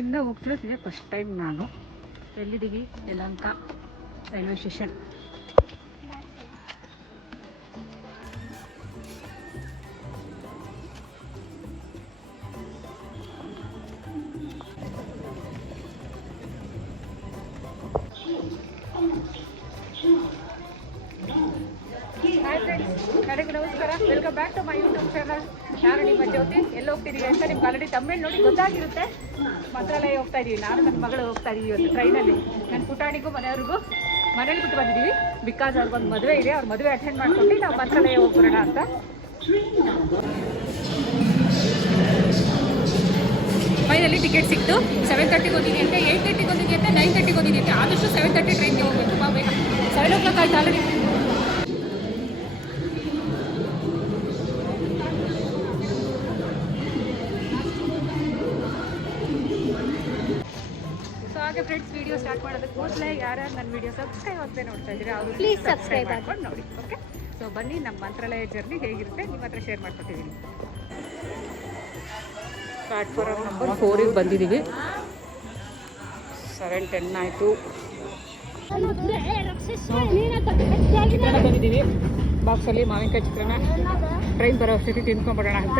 ಇಂದ ಹೋಗ್ತಿರೋದಿದೆ first time ನಾನು. ಎಲ್ಲಿದ್ದೀವಿ? Yelahanka railway station. Hi friends, ಎಲ್ಲರಿಗೂ ನಮಸ್ಕಾರ. Welcome back to my YouTube channel. ನಾನು ನಿಮ್ಮ ಜ್ಯೋತಿ. ಎಲ್ಲಿ ಹೋಗ್ತಿದ್ದೀವಿ ಅಂತ ನಿಮ್ಗೆ ಆಲ್ರೆಡಿ ತಮಿಳ್ ನೋಡಿ ಗೊತ್ತಾಗಿರುತ್ತೆ. ಮಂತ್ರಾಲಯ ಹೋಗ್ತಾ ಇದ್ದೀವಿ. ನಾನು ನನ್ನ ಮಗಳು ಹೋಗ್ತಾ ಇದ್ದೀವಿ ಇವತ್ತು ಟ್ರೈನಲ್ಲಿ. ನನ್ನ ಪುಟಾಣಿಗೂ ಮನೆಯವ್ರಿಗೂ ಮನೇಲಿ ಬಿಟ್ಟು ಬಂದಿದ್ದೀವಿ. ಬಿಕಾಸ್ ಅವ್ರಿಗೊಂದು ಮದುವೆ ಇದೆ. ಅವ್ರ ಮದುವೆ ಅಟೆಂಡ್ ಮಾಡ್ಕೊಂಡು ನಾವು ಮಂತ್ರಾಲಯ ಹೋಗ್ಬರೋಣ ಅಂತ. ಫೈನಲಿ ಟಿಕೆಟ್ ಸಿಕ್ತು. 7:30ಗೆ ಹೋಗಿದ್ದೆ ಅಂತೆ, 8:30ಗೆ ಹೋಗಿದ್ದೆ ಅಂತೆ, 9:30ಗೆ ಹೋಗಿದ್ದೆ ಅಂತೆ. ಆದಷ್ಟು 7:30 ಟ್ರೈನ್ಗೆ ಹೋಗ್ಬೇಕು. ಬೇಗ 7 o'clock ಆಯ್ತು ಆಲ್ರೆಡಿ. ಹಾಗೆ ಫ್ರೆಂಡ್ಸ್, ವಿಡಿಯೋ ಸ್ಟಾರ್ಟ್ ಮಾಡೋದಕ್ಕೆ ಕೂಡಲೇ ಯಾರ್ಯಾರು ನನ್ನ ವಿಡಿಯೋ ಸಬ್ಸ್ಕ್ರೈಬ್ ಆಗದೆ ನೋಡ್ತಾ ಇದ್ದೀರಾ ಅವರು ಪ್ಲೀಸ್ ಸಬ್ಸ್ಕ್ರೈಬ್ ಮಾಡ್ಕೊಂಡು ನೋಡಿ. ಓಕೆ, ಸೊ ಬನ್ನಿ ನಮ್ಮ ಮಂತ್ರಾಲಯ ಜರ್ನಿ ಹೇಗಿರುತ್ತೆ ನಿಮ್ಮ ಹತ್ರ ಶೇರ್ ಮಾಡ್ಕೊತಿದ್ದೀನಿ. ಪ್ಲಾಟ್ಫಾರ್ಮ್ ನಂಬರ್ 4ಗೆ ಬಂದಿದ್ದೀವಿ. 7:10 ಆಯಿತು. ಚಿತ್ರಾನ್ನ ಬಂದಿದ್ದೀವಿ. ಬಾಕ್ಸಲ್ಲಿ ಮಾವಿನಕಾಯಿ ಚಿತ್ರಾನ್ನ. ಟ್ರೈನ್ ಬರೋ ಅಷ್ಟೊತ್ತಿಗೆ ತಿನ್ಕೊಂಡ್ಬಿಡೋಣ ಅಂತ.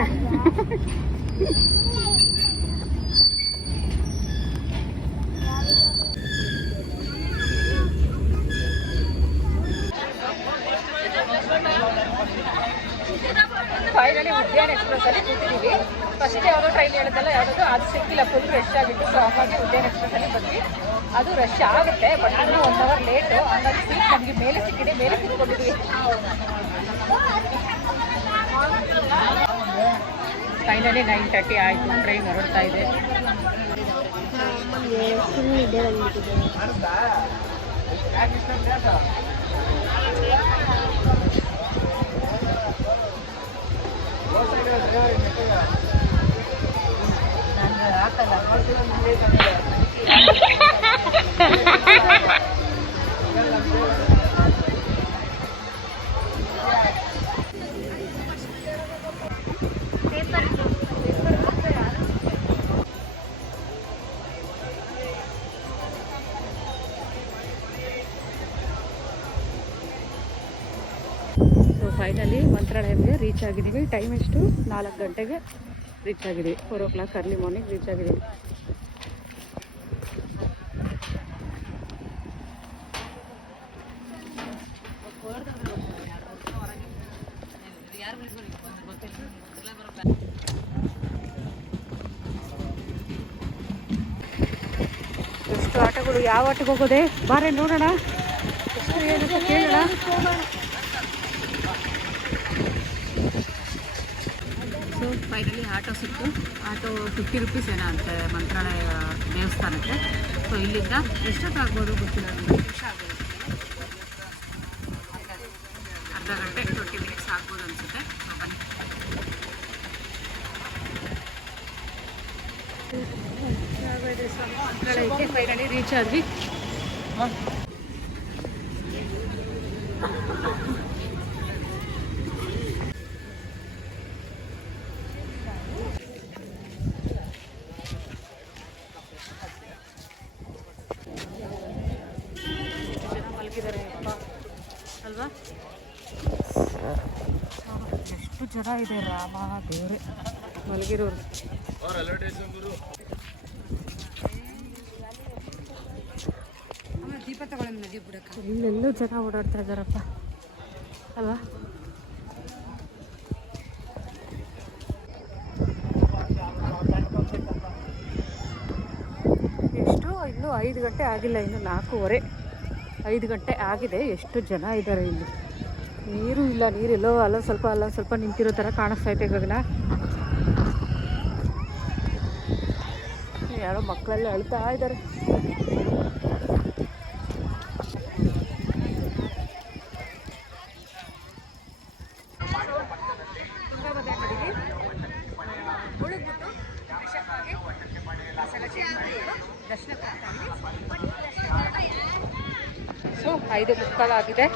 ಫೈನಲಿ ಉದ್ಯಾನ ಎಕ್ಸ್ಪ್ರೆಸ್ಸಲ್ಲಿ ಕೂತಿದ್ದೀವಿ. ಫಸ್ಟ್ ಯಾವುದೋ ಟ್ರೈನ್ ಹೇಳಿದ್ದಲ್ಲ, ಯಾವುದೋ ಅದು ಸಿಕ್ಕಿಲ್ಲ, ಫುಲ್ ರಶ್ ಆಗಿತ್ತು. ಸೊ ಹಾಗಾಗಿ ಉದ್ಯಾನ ಎಕ್ಸ್ಪ್ರೆಸ್ಸಲ್ಲಿ ಬಂದ್ವಿ. ಅದು ರಶ್ ಆಗುತ್ತೆ, ಬಟ್ ಇನ್ನೂ 1 hour ಲೇಟು. ಹಂಗಾಗಿ ಸೀಟ್ ನಮಗೆ ಮೇಲೆ ಸಿಕ್ಕಿದೆ, ಮೇಲೆ ಕೂತ್ಕೊಂಡಿದ್ವಿ. ಫೈನಲಿ 9:30 ಆಯಿತು. ಟ್ರೈನ್ ಹೊರಡ್ತಾ ಇದೆ. ಫೈನಲಿ ಮಂತ್ರಾಲಯಕ್ಕೆ ರೀಚ್ ಆಗಿದ್ದೀವಿ. ಟೈಮ್ ಎಷ್ಟು? 4 ಗಂಟೆಗೆ ರೀಚ್ ಆಗಿದ್ದೀವಿ. 4 o'clock ಅರ್ಲಿ ಮಾರ್ನಿಂಗ್ ರೀಚ್ ಆಗಿದ್ದೀವಿ. ಎಷ್ಟು ಆಟೋಗಳು, ಯಾವ ಆಟೋಗೆ ಹೋಗೋದೆ? ಬಾರೆ ನೋಡೋಣ, ಎಷ್ಟು ಏನು ಕೇಳೋಣ. ಸೊ ಫೈನಲಿ ಆಟೋ ಸಿಕ್ತು. ಆಟೋ 50 rupees ಏನೋ ಅಂತೆ ಮಂತ್ರಾಲಯ ದೇವಸ್ಥಾನಕ್ಕೆ. ಸೊ ಇಲ್ಲಿಂದ ಎಷ್ಟೊತ್ತು ಆಗ್ಬೋದು ಗೊತ್ತಿಲ್ಲ, ನಿಮಿಷ ಆಗ್ಬೋದು, ಅರ್ಧ ಗಂಟೆ 20 minutes ಆಗ್ಬೋದು ಅನಿಸುತ್ತೆ. ಮಂತ್ರಾಲಯಕ್ಕೆ ಫೈನಲಿ ರೀಚ್ ಆದ್ವಿ. ಅಲ್ವಾ, ಎಷ್ಟು ಜನ ಇದೆ, ರಾಮ ದೇವ್ರೆ ಮಲಗಿರೋರು. ಇಲ್ಲೆಲ್ಲೂ ಜನ ಓಡಾಡ್ತಾ ಇದ್ದಾರಪ್ಪ ಅಲ್ವಾ. ಎಷ್ಟು ಇನ್ನೂ 5 ಗಂಟೆ ಆಗಿಲ್ಲ, ಇನ್ನು 4:15, 5 ಗಂಟೆ ಆಗಿದೆ. ಎಷ್ಟು ಜನ ಇದ್ದಾರೆ ಇಲ್ಲಿ. ನೀರು ಇಲ್ಲ, ನೀರೆಲ್ಲೋ ಅಲ್ಲ ಸ್ವಲ್ಪ ನಿಂತಿರೋ ಥರ ಕಾಣಿಸ್ತಾ ಇದೆ ಗಗನ. ಯಾರೋ ಮಕ್ಕಳೆಲ್ಲ ಅಳ್ತಾ ಇದ್ದಾರೆ. ಸೊ 5:45 ಆಗಿದೆ.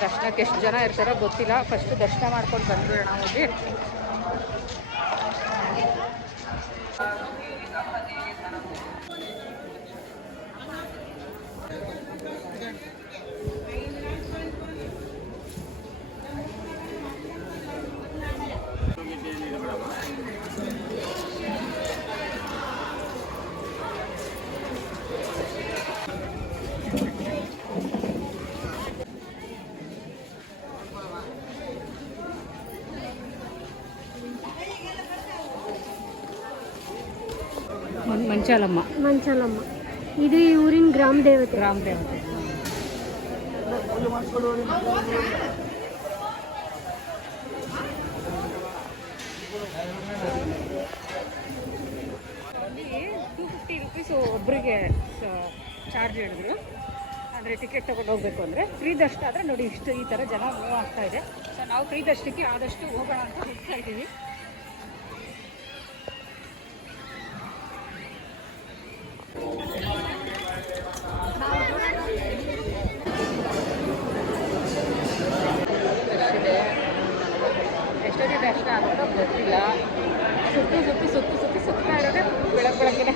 ದರ್ಶನಕ್ಕೆ ಎಷ್ಟು ಜನ ಇರ್ತಾರೋ ಗೊತ್ತಿಲ್ಲ. ಫಸ್ಟ್ ದರ್ಶನ ಮಾಡ್ಕೊಂಡು ಬಂದ್ಬಿಡೋಣ ಹೋಗಿ. ಮಂಚಾಲಮ್ಮ. ಮಂಚಾಲಮ್ಮ ಇದು ಈ ಊರಿನ ಗ್ರಾಮ ದೇವತೆ. ಅಲ್ಲಿ 250 ರೂಪೀಸ್ ಒಬ್ಬರಿಗೆ ಚಾರ್ಜ್ ಹೇಳಿದ್ರು. ಅಂದರೆ ಟಿಕೆಟ್ ತೊಗೊಂಡು ಹೋಗಬೇಕು ಅಂದರೆ. ಫ್ರೀ ದರ್ಶನ ಆದರೆ ನೋಡಿ ಇಷ್ಟು ಈ ಥರ ಜನ ಮೂವ್ ಆಗ್ತಾ ಇದೆ. ಸೊ ನಾವು ಫ್ರೀ ದರ್ಶನಕ್ಕೆ ಆದಷ್ಟು ಹೋಗೋಣ ಅಂತ ಹೋಗ್ತಾ ಇದ್ದೀವಿ. ಎಷ್ಟೊತ್ತಿಗೆ ದರ್ಶನ ಆಗುತ್ತೋ ಗೊತ್ತಿಲ್ಲ. ಸುತ್ತಾ ಇರೋದೇ ಬೆಳಗ್ಗೆ.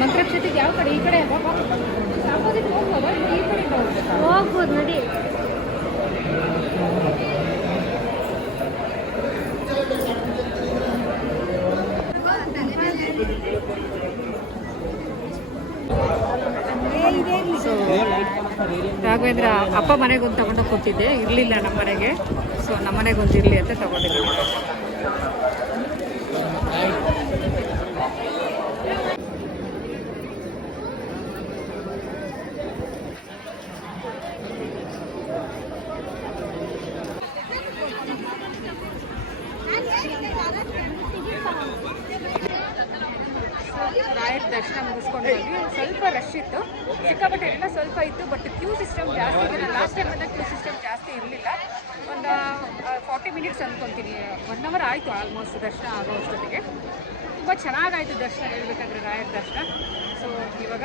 ಮಂತ್ರಕ್ಷತೆಗೆ ಯಾವ ಕಡೆ? ಈ ಕಡೆ ಹೋಗ್ಬೋದು ನಡಿ. ರಾಘವೇಂದ್ರ ಅಪ್ಪ ಮನೆಗೊಂದು ತಗೊಂಡೋಗಿ ಕೊಟ್ಟಿದ್ದೆ, ಇರಲಿಲ್ಲ ನಮ್ಮ ಮನೆಗೆ. ಸೊ ನಮ್ಮ ಮನೆಗೊಂದು ಇರಲಿ ಅಂತ ತಗೊಂಡಿದ್ದೀನಿ. ರಾಯರ ದರ್ಶನ ಮುಗಿಸ್ಕೊಂಡು ಹೋಗಿ ಸ್ವಲ್ಪ ರಶ್ ಇತ್ತು, ಸಿಕ್ಕಾಪಟ್ಟೆ ಎಲ್ಲ ಸ್ವಲ್ಪ ಇತ್ತು. ಬಟ್ ಕ್ಯೂ ಸಿಸ್ಟಮ್ ಜಾಸ್ತಿ ಇದೆ. ನಾನು ಲಾಸ್ಟ್ ಟೈಮ್ ಬಂದಾಗ ಕ್ಯೂ ಸಿಸ್ಟಮ್ ಜಾಸ್ತಿ ಇರಲಿಲ್ಲ. ಒಂದು 40 ಮಿನಿಟ್ಸ್ ಅಂದ್ಕೊತೀನಿ, 1 ಅವರ್ ಆಯಿತು ಆಲ್ಮೋಸ್ಟ್ ದರ್ಶನ ಆಗೋ ಅಷ್ಟೊತ್ತಿಗೆ. ತುಂಬ ಚೆನ್ನಾಗಾಯಿತು ದರ್ಶನ ಹೇಳ್ಬೇಕಾದ್ರೆ ರಾಯರ ದರ್ಶನ. ಸೊ ಇವಾಗ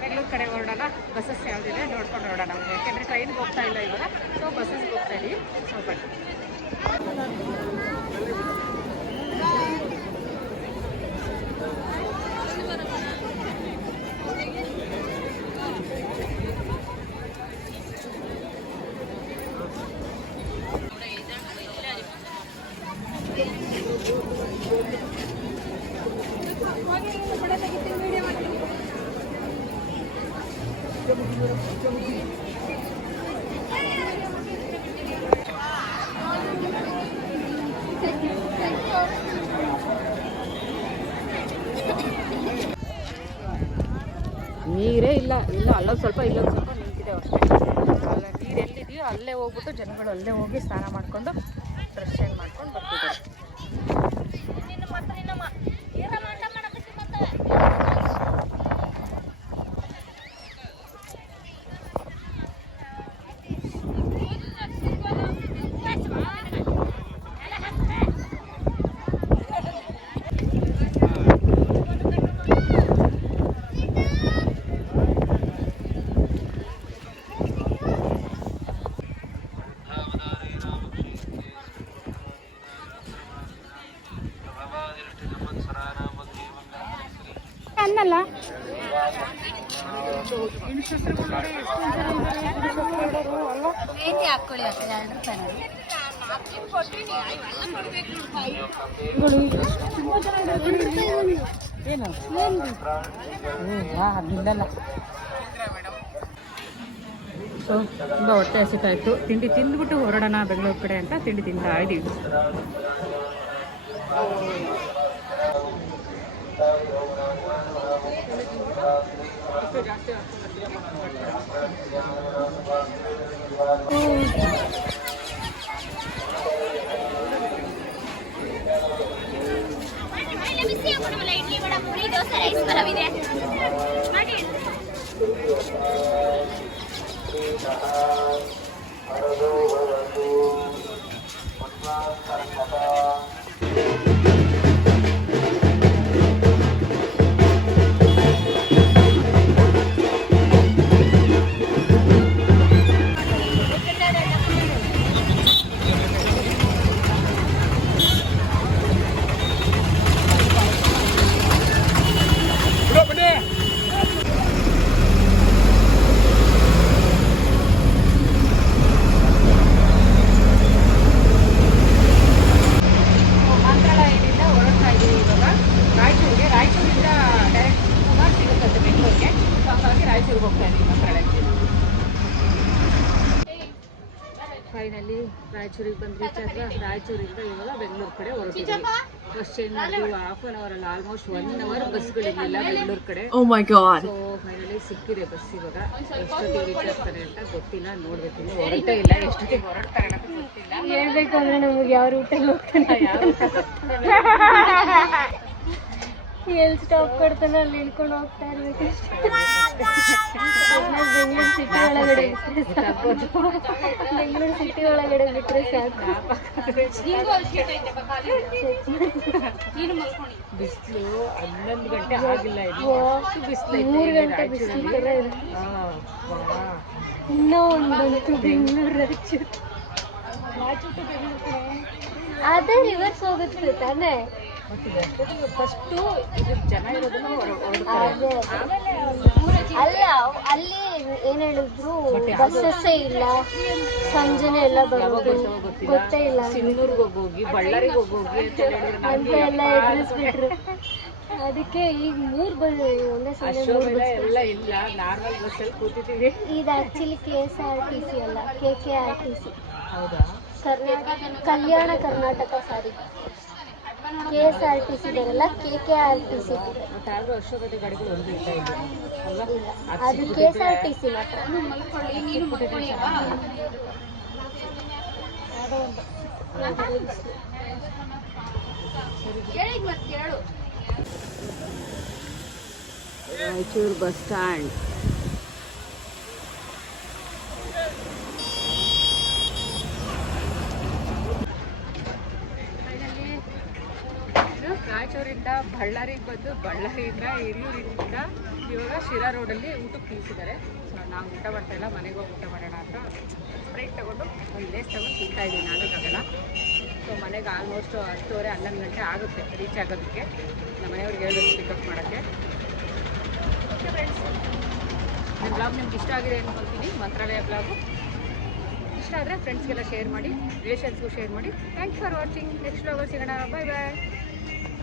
ಬೆಂಗಳೂರು ಕಡೆ ಹೊರಡೋಣ. ಬಸ್ಸಸ್ ಯಾವುದಿದೆ ನೋಡ್ಕೊಂಡು ಹೊರಡೋಣ. ಯಾಕೆಂದರೆ ಟ್ರೈನ್ಗೆ ಹೋಗ್ತಾ ಇಲ್ಲ ಇವಾಗ. ಸೊ ಬಸ್ಸಸ್ಗೆ ಹೋಗ್ತಾ ಇದ್ದೀವಿ. ಸೊ ಬನ್ನಿ. ನೀರೇ ಇಲ್ಲ ಅಲ್ಲೊಂದು ಸ್ವಲ್ಪ ಇಲ್ಲೊಂದು ಸ್ವಲ್ಪ ನಿಂತಿದೆ ಅಷ್ಟೇ. ಅಲ್ಲ ನೀರು ಎಲ್ಲಿದೆಯೋ ಅಲ್ಲೇ ಹೋಗ್ಬಿಟ್ಟು ಜನಗಳು ಅಲ್ಲೇ ಹೋಗಿ ಸ್ನಾನ ಮಾಡ್ಕೊಂಡು ಫ್ರೆಶ್ ಏನು ಮಾಡ್ಕೊಂಡು ಬರ್ತಿದ್ದಾರೆ. ಅನ್ನಲ್ಲ ಹಾಕೊಳ್ಳಿ ಏನು ಹದಿನಲ್ಲ. ಸೊ ತುಂಬ ಹೊಟ್ಟೆ ಹಸಿತಾಯಿತ್ತು. ತಿಂಡಿ ತಿಂದ್ಬಿಟ್ಟು ಹೊರಡೋಣ ಬೆಂಗಳೂರು ಕಡೆ ಅಂತ ತಿಂಡಿ ತಿಂತಾ ಇದ್ದೀವಿ. ಜಾಸ್ತಿ ಇಡ್ಲಿ ವಡ ಪುರಿ ದೋಸೆ ರೈಸ್ ಬರವಿದೆ ಮಾಡಿ. ರಾಯಚೂರಿಗೆ ಬಂದು ರೀಚ್ ಆದ್ರೆ ರಾಯಚೂರಿಂದ ಇವಾಗ ಬೆಂಗಳೂರು ಕಡೆ ಹೊರಟಿದ್ವಿ. ಬಸ್ ಚೇಂಜ್ ಮಾಡಿದ್ವಿ, ಹಾಫ್ ಅನ್ ಅವರ್ ಅಲ್ಲ ಆಲ್ಮೋಸ್ಟ್ 1 ಅವರ್ ಬಸ್ಗಳಿರಲಿಲ್ಲ ಬೆಂಗಳೂರು ಕಡೆ. ಸೊ ಫೈನಲಿ ಸಿಕ್ಕಿದೆ ಬಸ್. ಇವಾಗ ಎಷ್ಟೊತ್ತಿಗೆ ರೀಚ್ ಆಗ್ತಾರೆ ಅಂತ ಗೊತ್ತಿಲ್ಲ, ನೋಡ್ಬೇಕು. ಹೊರಟೇ ಇಲ್ಲ, ಎಷ್ಟೊತ್ತಿಗೆ ಹೊರಡ್ತಾರೆ ಅಂತ ಗೊತ್ತಿಲ್ಲ. ಹೇಳ್ಬೇಕು ಅಂದ್ರೆ ನಮಗೆ ಯಾವ ರೂಟಲ್ಲಿ ಹೋಗ್ತಾನೆ, ಎಲ್ಲಿ ಸ್ಟಾಪ್ ಕೊಡ್ತಾನೆ ಅಲ್ಲಿ ಇಳ್ಕೊಂಡು ಹೋಗ್ತಾ ಇರ್ಬೇಕು. ಬೆಂಗಳೂರು ಸಿಟಿ ಒಳಗಡೆ ಬೆಂಗಳೂರು ಸಿಟಿ ಒಳಗಡೆ ಬಿಟ್ಟರೆ ಸಾಕು. ಬಿಸಿಲು 11 ಗಂಟೆ ಆಗಿಲ್ಲ, ಬಿಸಿಲು 3 ಗಂಟೆ ಬಿಸಿಲು ಥರ ಇದೆ. ಇನ್ನೂ ಒಂದಂತೂ ಬೆಂಗಳೂರು ರಾಯಚೂರು ಅದೇ ರಿವರ್ಸ್ ಹೋಗುತ್ತೆ ತಾನೇ. ಫಸ್ಟು ಇದು ಜನ ಇರೋದನ್ನ ಅಲ್ಲ, ಅಲ್ಲಿ ಏನ್ ಹೇಳಿದ್ರು ಬಸ್ಸಸ್ಸೇ ಇಲ್ಲ, ಸಂಜೆನೆ ಎಲ್ಲ ಬರೋದು ಗೊತ್ತೇ ಇಲ್ಲ. ಸಿಂಧೂರ್ಗೆ ಹೋಗಿ ಬಳ್ಳಾರಿಗೆ ಹೋಗಿ ಅಂತ ಎಲ್ಲ ಎದುರಿಸ್ಬಿಟ್ರು. ಅದಕ್ಕೆ ಈಗ 3 ಬಸ್ ಒಂದೇ ಸಮಯ ಎಲ್ಲ ಇಲ್ಲ, ನಾರ್ಮಲ್ ಬಸ್ಸಲ್ಲಿ ಕೂತಿದ್ದೀವಿ. ಇದು ಆಕ್ಚುಲಿ KSRTC ಅಲ್ಲ, KKRTC. ಹೌದಾ? ಕಲ್ಯಾಣ ಕರ್ನಾಟಕ ಸಾರಿ. KSRTC ಬರಲ್ಲ, KKRTC. ಮತ್ತೆ ಆದ್ರೂ ಅಶೋಕತೆ ಗಾಡಿಗಳು ಒಂದು ಇರ್ತಾ ಇದೆ ಅಲ್ವಾ? ಅದು KSRTC ಮಾತ್ರ. Raichur bus stand. ರಾಯಚೂರಿಂದ ಬಳ್ಳಾರಿಗೆ ಬಂದು ಬಳ್ಳಾರಿಯಿಂದ ಹಿರಿಯೂರಿಂದ ಇವಾಗ ಶಿರಾ ರೋಡಲ್ಲಿ ಊಟಕ್ಕೆ ನಿಲ್ಲಿಸಿದ್ದಾರೆ. ಸೊ ನಾವು ಊಟ ಮಾಡ್ತಾ ಇಲ್ಲ, ಮನೆಗೆ ಹೋಗಿ ಊಟ ಮಾಡೋಣ ಅಂತ ಸ್ಪ್ರೈಟ್ ತೊಗೊಂಡು ಒಂದು ಲೇಸ್ ತೊಗೊಂಡು ತಿಂತಾ ಇದ್ದೀನಿ. ನಾನು ತಗೋಲ್ಲ. ಸೊ ಮನೆಗೆ ಆಲ್ಮೋಸ್ಟ್ 10:30 11 ಗಂಟೆ ಆಗುತ್ತೆ ರೀಚ್ ಆಗೋದಕ್ಕೆ. ನಮ್ಮ ಮನೆಯವ್ರಿಗೆ ಹೇಳೋದು ಪಿಕಪ್ ಮಾಡೋಕ್ಕೆ. ಓಕೆ ಫ್ರೆಂಡ್ಸ್, ನನ್ನ ಬ್ಲಾಗ್ ನಿಮ್ಗೆ ಇಷ್ಟ ಆಗಿದೆ ಅಂದ್ಕೊಳ್ತೀನಿ. ಮಂತ್ರಾಲಯ ಬ್ಲಾಗು ಇಷ್ಟ ಆದರೆ ಫ್ರೆಂಡ್ಸ್ಗೆಲ್ಲ ಶೇರ್ ಮಾಡಿ, ರಿಲೇಷನ್ಸ್ಗೂ ಶೇರ್ ಮಾಡಿ. Thanks for watching. ನೆಕ್ಸ್ಟ್ ಬ್ಲಾಗಲ್ಲಿ ಸಿಗೋಣ. ಬಾಯ್ ಬಾಯ್.